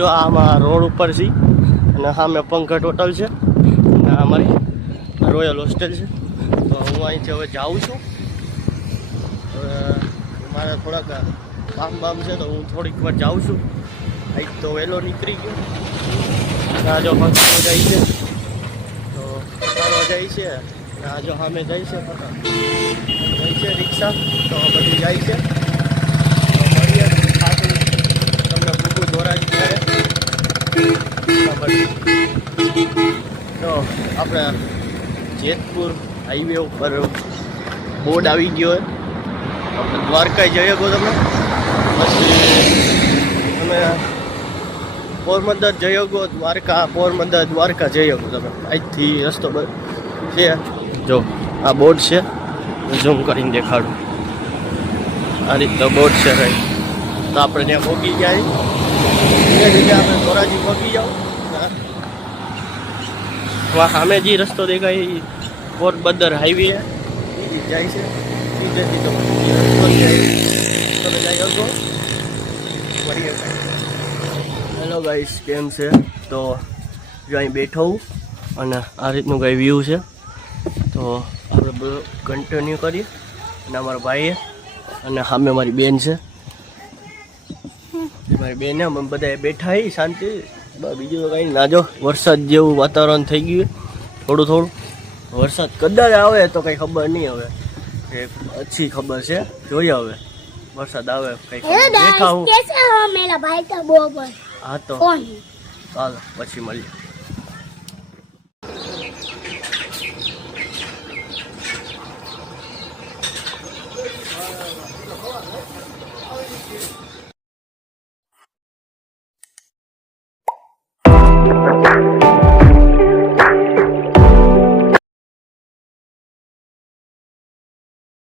જો આમાં રોડ ઉપર છે અને સામે પંકજ હોટલ છે અને અમારી રોયલ હોસ્ટેલ છે. તો હું અહીંથી હવે જાઉં છું. હવે મારે થોડાક કામ બામ છે તો હું થોડીક વાર જાઉં છું. આજ તો વહેલો નીકળી ગયો. આ જો ફસાવા જાય છે તો ફસાવા જાય છે. આ જો સામે જાય છે જાય છે રિક્ષા તો બધી જાય છે. મળીએ તમને ભૂખું ધોરાજી ત્યારે તો આપણે જેતપુર હાઈવે ઉપર બોર્ડ આવી ગયો હોય. આપણે દ્વારકા જઈ શકો તમે. પછી તમે પોરબંદર જઈ શકો. પોરબંદર દ્વારકા જઈ શકો તમે. આજથી રસ્તો છે. જો આ બોર્ડ છે, ઝૂમ કરીને દેખાડું. આ રીતનો બોર્ડ છે ભાઈ. તો આપણે ત્યાં પહોંચી ગયા. એ રીતે આપણે ધોરાજી પહોંચી જાઓ. સામે જે રસ્તો દેખાય પોરબંદર હાઈવે જાય છે. હેલો ગાઈસ, કેમ છે? તો જો અહીં બેઠો હું અને આ રીતનું કંઈ વ્યૂ છે. તો આપણે બધું કન્ટિન્યુ કરીએ. અને અમારા ભાઈએ અને સામે મારી બેન છે. મારી બેન અમે બધા બેઠા હી શાંતિ. બીજું કંઈ ના. જો વરસાદ જેવું વાતાવરણ થઈ ગયું થોડું થોડું. વરસાદ કદાચ આવે તો કંઈ ખબર નહીં. હવે એ अच्छी ખબર છે. જોઈએ હવે વરસાદ આવે કંઈ બેઠા હું. હા તો ચાલો પછી મળીએ.